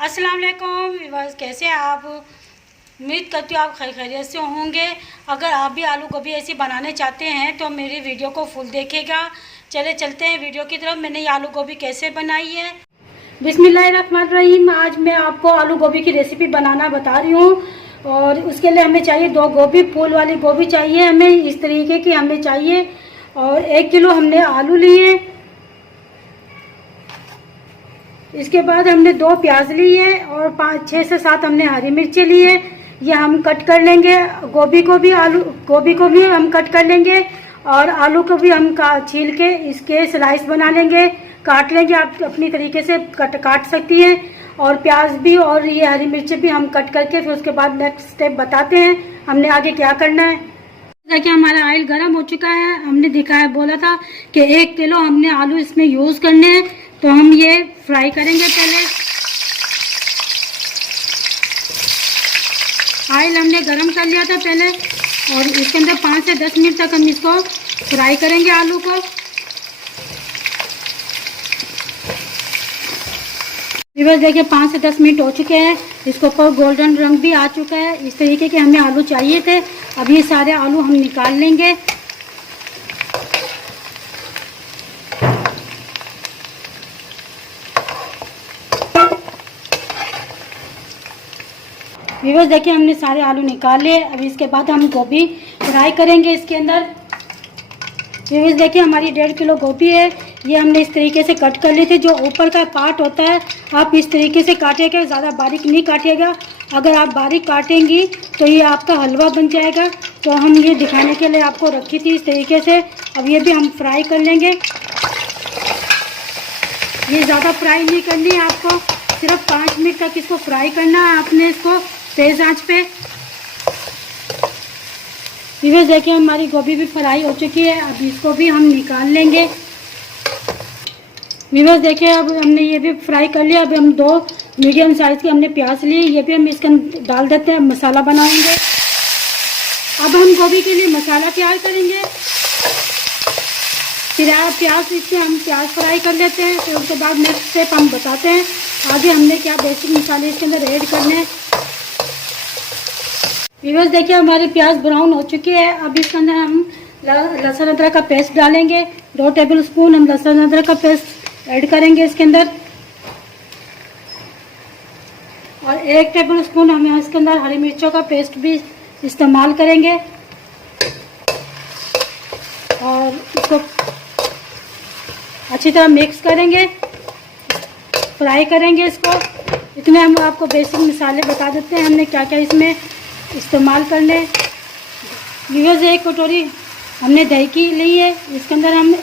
अस्सलाम वालेकुम व्यूअर्स, कैसे हैं आप? उम्मीद करती हूँ आप खैरियत से होंगे। अगर आप भी आलू गोभी ऐसी बनाने चाहते हैं तो मेरी वीडियो को फुल देखिएगा। चले चलते हैं वीडियो की तरफ। मैंने ये आलू गोभी कैसे बनाई है। बिस्मिल्लाहिर्रहमानिर्रहीम। आज मैं आपको आलू गोभी की रेसिपी बनाना बता रही हूँ। और उसके लिए हमें चाहिए 2 गोभी, फूल वाली गोभी चाहिए हमें, इस तरीके की हमें चाहिए। और 1 किलो हमने आलू लिए। इसके बाद हमने 2 प्याज ली है और 6 से 7 हमने हरी मिर्ची ली है। ये हम कट कर लेंगे। गोभी को भी हम कट कर लेंगे और आलू को भी हम छील के इसके स्लाइस बना लेंगे, काट लेंगे। आप अपनी तरीके से काट सकती हैं। और प्याज भी और ये हरी मिर्ची भी हम कट करके फिर उसके बाद नेक्स्ट स्टेप बताते हैं हमने आगे क्या करना है। देखिए हमारा ऑयल गर्म हो चुका है। हमने बोला था कि 1 किलो हमने आलू इसमें यूज करने हैं, तो हम ये फ्राई करेंगे। पहले ऑयल हमने गरम कर लिया था पहले, और इसके अंदर 5 से 10 मिनट तक हम इसको फ्राई करेंगे आलू को। बस देखिए 5 से 10 मिनट हो चुके हैं। इसके ऊपर गोल्डन रंग भी आ चुका है। इस तरीके के हमें आलू चाहिए थे। अब ये सारे आलू हम निकाल लेंगे। व्यूअर्स देखिए हमने सारे आलू निकाल लिए। अब इसके बाद हम गोभी फ्राई करेंगे इसके अंदर। व्यूअर्स देखिए हमारी 1.5 किलो गोभी है। ये हमने इस तरीके से कट कर ली थी। जो ऊपर का पार्ट होता है आप इस तरीके से काटिएगा, ज़्यादा बारीक नहीं काटिएगा। अगर आप बारीक काटेंगी तो ये आपका हलवा बन जाएगा। तो हम ये दिखाने के लिए आपको रखी थी इस तरीके से। अब ये भी हम फ्राई कर लेंगे। ये ज़्यादा फ्राई नहीं करनी है आपको, सिर्फ 5 मिनट तक इसको फ्राई करना है आपने, इसको तेज़ आंच पे। व्यूअर्स देखिए हमारी गोभी भी फ्राई हो चुकी है। अब इसको भी हम निकाल लेंगे। व्यूअर्स देखिए अब हमने ये भी फ्राई कर लिया। अब हम 2 मीडियम साइज़ के हमने प्याज लिए, ये भी हम इसके अंदर डाल देते हैं। मसाला बनाएंगे। अब हम गोभी के लिए मसाला तैयार करेंगे। फिर प्याज इससे हम प्याज फ्राई कर लेते हैं। फिर उसके बाद नेक्स्ट स्टेप हम बताते हैं आगे हमने क्या बेसिक मसाले इसके अंदर ऐड करने हैं। व्यूअर्स देखिए हमारे प्याज ब्राउन हो चुके हैं। अब इसके अंदर हम लहसुन अदरक का पेस्ट डालेंगे। 2 टेबल स्पून हम लहसुन अदरक का पेस्ट ऐड करेंगे इसके अंदर। और 1 टेबल स्पून हम इसके अंदर हरी मिर्चों का पेस्ट भी इस्तेमाल करेंगे। और इसको अच्छी तरह मिक्स करेंगे, फ्राई करेंगे इसको। इतने हम आपको बेसिक मसाले बता देते हैं हमने क्या क्या इसमें इस्तेमाल करने। व्यूअर्स 1 कटोरी हमने दही की ली है। इसके अंदर हम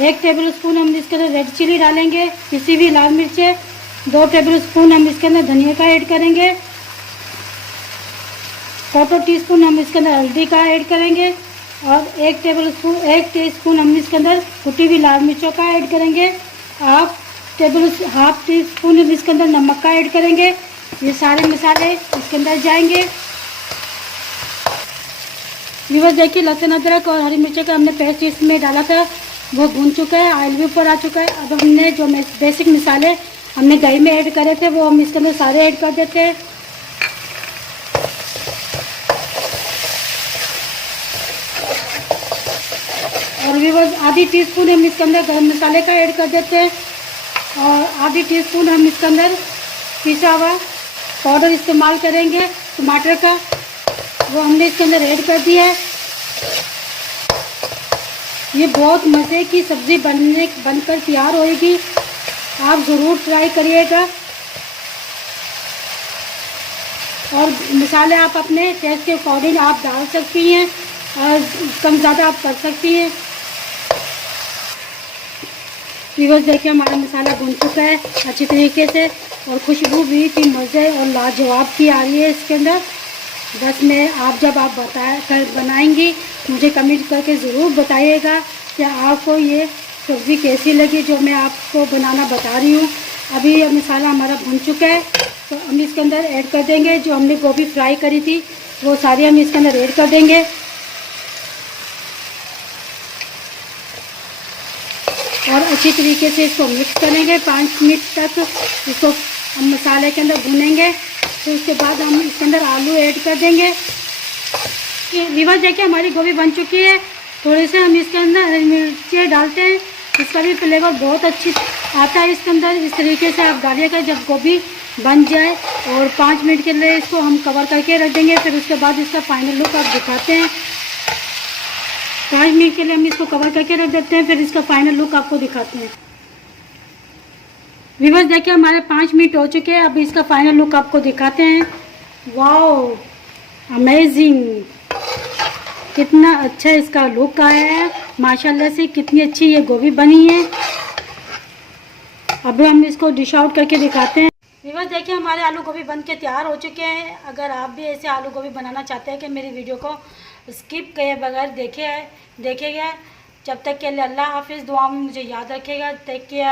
1 टेबल स्पून हम इसके अंदर रेड चिली डालेंगे, पिसी हुई लाल मिर्चें। 2 टेबल स्पून हम इसके अंदर धनिया का ऐड करेंगे। 1/4 टीस्पून हम इसके अंदर हल्दी का ऐड करेंगे। और 1 टीस्पून हम इसके अंदर कुटी हुई लाल मिर्चों का ऐड करेंगे। हाफ टी स्पून हम इसके अंदर नमक का ऐड करेंगे। ये सारे मसाले इसके अंदर जाएंगे। व्यूअर्स देखिए लहसुन अदरक और हरी मिर्ची का हमने पेस्ट इसमें डाला था, वो भून चुका है। ऑयल भी ऊपर आ चुका है। अब हमने जो बेसिक मसाले हमने दही में ऐड करे थे वो हम इसके अंदर सारे ऐड कर देते हैं। और व्यूअर्स आधी टीस्पून हम इसके अंदर गरम मसाले का ऐड कर देते हैं। और आधी टीस्पून हम इसके अंदर पिसा हुआ पाउडर इस्तेमाल करेंगे टमाटर का, वो हमने इसके अंदर ऐड कर दिया है। ये बहुत मज़े की सब्ज़ी बनकर तैयार होएगी। आप ज़रूर ट्राई करिएगा। और मसाले आप अपने टेस्ट के अकॉर्डिंग आप डाल सकती हैं और कम ज़्यादा आप कर सकती हैं। व्यूअर्स देखिए हमारा मसाला भुन चुका है अच्छी तरीके से, और खुशबू भी इतनी मज़े और लाजवाब की आ रही है इसके अंदर। बस आप जब आप बनाएंगी मुझे कमेंट करके ज़रूर बताइएगा कि आपको ये सब्ज़ी कैसी लगी जो मैं आपको बनाना बता रही हूँ। अभी ये मसाला हमारा भुन चुका है, तो हम इसके अंदर ऐड कर देंगे जो हमने गोभी फ्राई करी थी, वो सारी हम इसके अंदर ऐड कर देंगे। और अच्छी तरीके से इसको मिक्स करेंगे 5 मिनट तक। इसको हम मसाले के अंदर भूनेंगे। फिर उसके बाद हम इसके अंदर आलू ऐड कर देंगे। व्यूअर्स देखिए हमारी गोभी बन चुकी है। थोड़े से हम इसके अंदर हरी मिर्ची डालते हैं, इसका भी फ्लेवर बहुत अच्छी आता है इसके अंदर। इस तरीके से आप डालिएगा जब गोभी बन जाए, और 5 मिनट के लिए इसको हम कवर करके रख देंगे। फिर उसके बाद इसका फाइनल लुक आप दिखाते हैं। 5 मिनट के लिए हम इसको कवर करके रख देते हैं, फिर इसका फाइनल लुक आपको दिखाते हैं। व्यूअर्स देखिए हमारे 5 मिनट हो चुके हैं। अब इसका फाइनल लुक आपको दिखाते हैं। वाओ, अमेजिंग, कितना अच्छा इसका लुक आया है माशाल्लाह से। कितनी अच्छी ये गोभी बनी है। अब हम इसको डिश आउट करके दिखाते हैं। व्यूअर्स देखिए हमारे आलू गोभी बन के तैयार हो चुके हैं। अगर आप भी ऐसे आलू गोभी बनाना चाहते हैं कि मेरी वीडियो को स्किप किए बगैर देखेगा। जब तक के लिए अल्लाह हाफिज़। दुआ में मुझे याद रखेगा। Take care.